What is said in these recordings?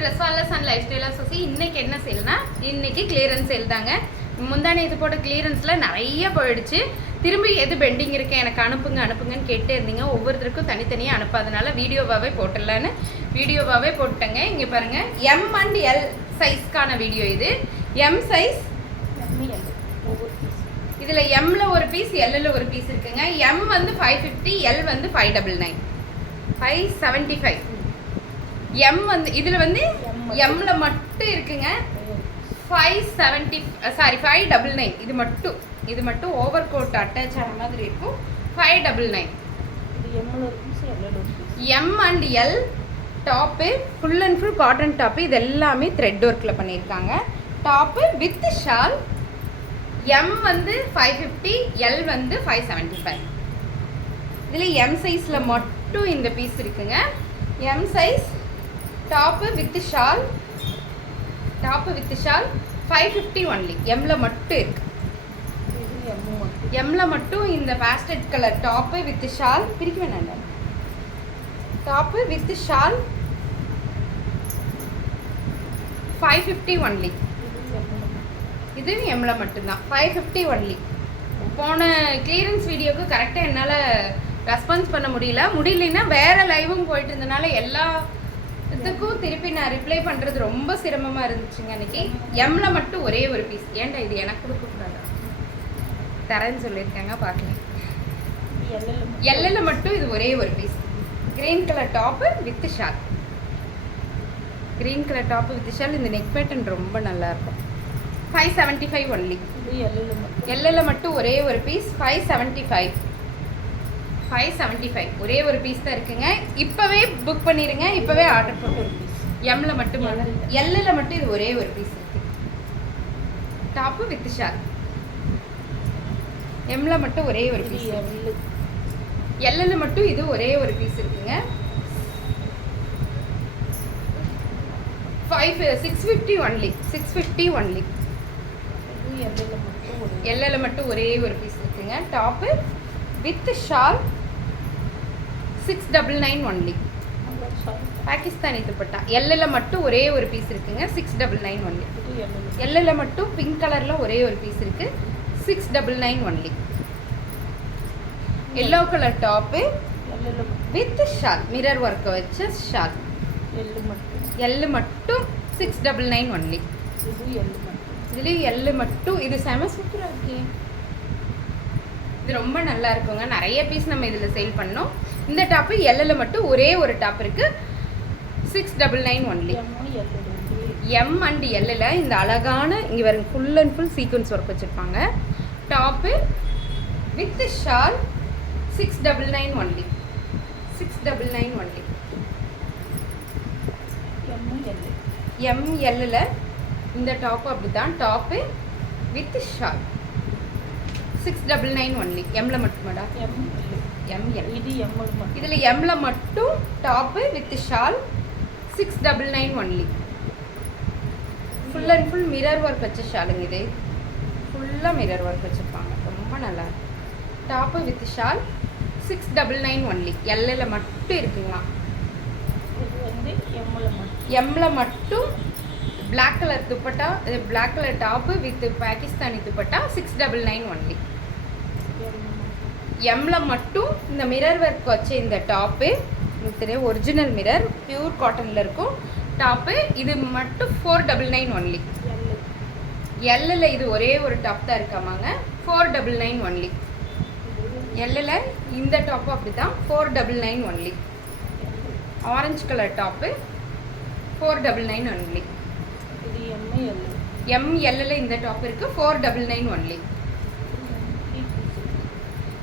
Dress wallahs and lifestyle அசோசி. இன்னைக்கு என்ன சேல்னா, இன்னைக்கு கிளியரன்ஸ் சேல் தாங்க. முந்தானே இது போட்ட கிளியரன்ஸில் நிறைய போயிடுச்சு. திரும்பி எது பெண்டிங் இருக்கு எனக்கு அனுப்புங்கன்னு கேட்டே இருந்தீங்க. ஒவ்வொருத்தருக்கும் தனித்தனியாக அனுப்பாதனால வீடியோவாகவே போட்டுடலான்னு வீடியோவாகவே போட்டேங்க. இங்கே பாருங்கள், எம் அண்ட் எல் சைஸ்க்கான வீடியோ இது. எம் சைஸ் இதில் எம்ல ஒரு பீஸ், எல்லில் ஒரு பீஸ் இருக்குங்க. எம் வந்து 550, எல் வந்து 599, 575. எம் வந்து இதில் வந்து எம்ல மட்டும் இருக்குங்க 599. இது மட்டும் ஓவர் கோட் அட்டாச் ஆன மாதிரி இருக்கும். 599. M and L top full and full cotton top. இது எல்லாமே த்ரெட் ஒர்க்கில் பண்ணியிருக்காங்க. Top with shawl. எம் வந்து 550, எல் வந்து 575. இதில் எம் சைஸில் மட்டும் இந்த பீஸ் இருக்குங்க. M size top with shawl 550 only. எம்ல மட்டும் இருக்கு. எம்ல மட்டும் இந்த pastel colour top with shawl. பிரிக்க வேணாம். Top with shawl 550 only. இது எம்ல மட்டும்தான் 550 ஒன்லி. போன கிளியரன்ஸ் வீடியோக்கு கரெக்டாக என்னால் ரெஸ்பான்ஸ் பண்ண முடியலன்னா வேறு லைவும் போயிட்டு இருந்தனால எல்லா இதுக்கும் திருப்பி நான் ரிப்ளை பண்ணுறது ரொம்ப சிரமமாக இருந்துச்சுங்க அன்றைக்கி. எம்ல மட்டும் ஒரே ஒரு பீஸ். ஏன்டா இது எனக்கு கொடுக்கக்கூடாதா, தரேன்னு சொல்லியிருக்காங்க, பார்க்கலாம். எல்லில் மட்டும் இது ஒரே ஒரு piece. Green colour top with shawl. Green colour top with shawl. இந்த நெக் பேட்டர்ன் ரொம்ப நல்லாயிருக்கும். 575 ஒன்லி. எல்லில் மட்டும் ஒரே ஒரு பீஸ். 575 ஒரே ஒரு பீஸ் தான் இருக்குங்க. இப்போவே புக் பண்ணிடுங்க, இப்போவே ஆர்டர் போட்டு. எம்ல மட்டும் எல்லில் மட்டும் இது ஒரே ஒரு பீஸ் இருக்கு. Top with shawl. எம்ல மட்டும் ஒரே ஒரு பீஸ். எல்லில் மட்டும் இது ஒரே ஒரு பீஸ் இருக்குங்க. 650 ஒன்லி. 650 ஒன்லி. எல்லில் மட்டும் ஒரே ஒரு பீஸ் இருக்குங்க. Top with shawl 699 only. Pakistani dupatta. எல்லில் மட்டும் ஒரே ஒரு பீஸ் இருக்குங்க. 699 ஒன்லி. எல்லில் மட்டும் பிங்க் கலரில் ஒரே ஒரு பீஸ் இருக்கு. 699 only. Yellow colour top with shawl, mirror work வச்ச ஷால். எல்லு மட்டும் 699 ஒன்லி. இதுலேயும் எல்லு மட்டும். இது செம சூப்பராக இருக்கே. இது ரொம்ப நல்லா இருக்குங்க. நிறைய பீஸ் நம்ம இதில் சேல் பண்ணோம். இந்த டாப்பு எல்லில் மட்டும் ஒரே ஒரு டாப் இருக்கு. 699 ஒன்லி. எம் அண்ட் எல்லில் இந்த அழகான இங்கே வரும் full and full sequence work வச்சுருப்பாங்க. Top with shawl 699 only. 699 only. M எல்லில் இந்த டாப்பு அப்படி தான். Top with shawl 699 only. எம்ல மட்டுமாடா? இதில் எம்ல மட்டும் top with shawl 699 only. Full and full mirror work வச்ச ஷாலுங்க. இது ஃபுல்லாக மிரர் ஒர்க் வச்சுருப்பாங்க. ரொம்ப நல்லா இருக்கும். Top with shawl 699 only. எல்லில் மட்டும் இருக்குங்களா. எம்ல மட்டும் black colour dupatta, black colour top with Pakistani dupatta 699 only. எம்ல மட்டும் இந்த மிரர் ஒர்க் வச்ச இந்த டாப்பு தெரியும், ஒரிஜினல் மிரர், பியூர் காட்டனில் இருக்கும் டாப்பு. இது மட்டும் 499 ஒன்லி. எல்லில் இது ஒரே ஒரு டாப் தான் இருக்காமாங்க. 499 ஒன்லி. எல்லில் இந்த டாப்பு அப்படி தான். 499 only. Orange colour top 499 only. M எல்லில் இந்த டாப் இருக்கு. 499 ஒன்லி.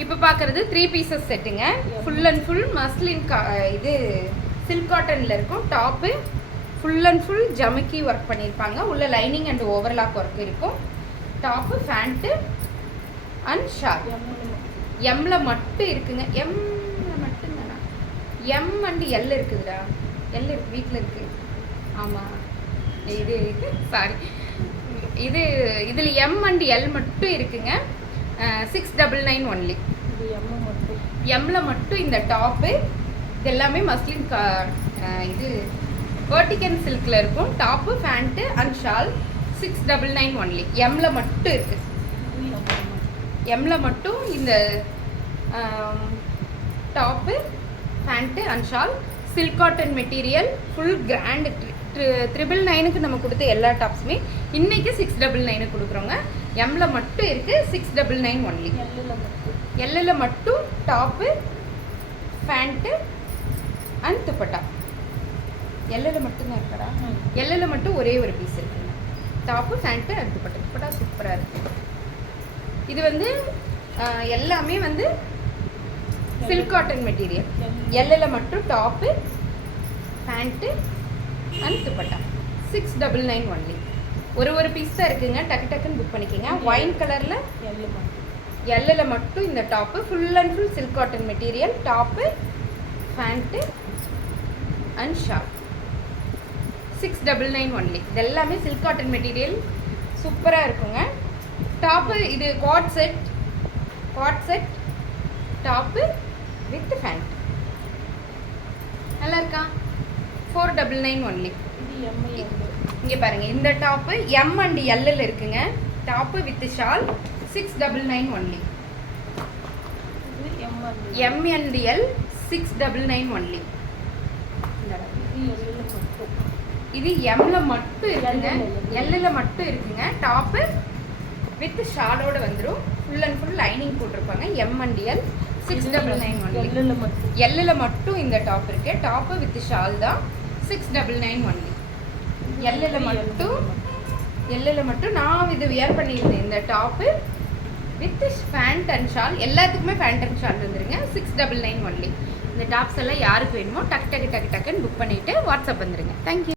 இப்போ பார்க்குறது 3 பீசஸ் செட்டுங்க. ஃபுல் அண்ட் ஃபுல் மஸ்லின் இது சில்க் காட்டனில் இருக்கும். டாப்பு ஃபுல் அண்ட் ஃபுல் ஜமிக்கி ஒர்க் பண்ணியிருப்பாங்க. உள்ள லைனிங் அண்ட் ஓவர்லாக் ஒர்க் இருக்கும். Top pant and shawl. எம்ல மட்டும் இருக்குங்க. எம்ல மட்டும் தானா? எம் அண்ட் எல் இருக்குதுடா. எல் இருக்கு, வீட்டில் இருக்குது. ஆமாம், இது சாரி, இதில் எம் அண்ட் எல் மட்டும் இருக்குங்க. 699 ஒன்லி. எம்ல மட்டும் இந்த டாப்பு. இது எல்லாமே மஸ்லின் இது வேர்ட்டிகன் சில்கில் இருக்கும். Top pant and shawl 699 only. எம்மில் மட்டும் இருக்குது. எம்மில் மட்டும் இந்த top pant and shawl silk cotton material full grand 999க்கு நம்ம கொடுத்த எல்லா டாப்ஸுமே இன்றைக்கி 699 கொடுக்குறோங்க. எம்மில் மட்டும் இருக்குது 699 ஒன்லி. எல்லில் மட்டும் டாப்பு ஃபேண்ட்டு அண்ட் துப்பட்டா. எல்லில் மட்டும்தான் இருக்கடா. எல்லில் மட்டும் ஒரே ஒரு பீஸ் இருக்குங்க. Top pant and dupatta. Dupatta சூப்பராக இருக்குது. இது வந்து எல்லாமே வந்து சில்க் காட்டன் மெட்டீரியல். எல்லில் மட்டும் top pant and dupatta 699 only. ஒரு பீஸ் தான் இருக்குங்க. டக்கு டக்குன்னு புக் பண்ணிக்கோங்க. ஒயின் கலரில் எல்லில் மட்டும் இந்த top full and full silk cotton material. Top pant and shawl 699 only. இது எல்லாமே சில்க் காட்டன் மெட்டீரியல் சூப்பராக இருக்குங்க. டாப்பு இது coord set top with pant நல்லா இருக்கா? 499 ஒன்லி. இங்கே பாருங்கள், இந்த டாப்பு எம் அண்ட் எல்லில் இருக்குங்க. Top with shawl 699 only. M and L 699 only. இது எம்மில் மட்டும் இருக்குங்க. எல்லில் மட்டும் இருக்குங்க. டாப்பு வித் ஷாலோடு வந்துடும். ஃபுல் அண்ட் ஃபுல் லைனிங் போட்டிருப்பாங்க. M and L 699 only. எல்லில் மட்டும் இந்த டாப் இருக்கு. டாப்பு வித் ஷால் தான் 699 ஒன்லி. எல்லில் மட்டும் நான் இது வியர் பண்ணியிருந்தேன். இந்த top with pant and shawl எல்லாத்துக்குமே ஃபேண்ட் அண்ட் ஷால் வந்துருங்க. 699 ஒன்லி. இந்த டாப்ஸ் எல்லாம் யாருக்கு வேணுமோ டக்குன்னு புக் பண்ணிவிட்டு வாட்ஸ்அப் வந்துடுங்க. தேங்க்யூ.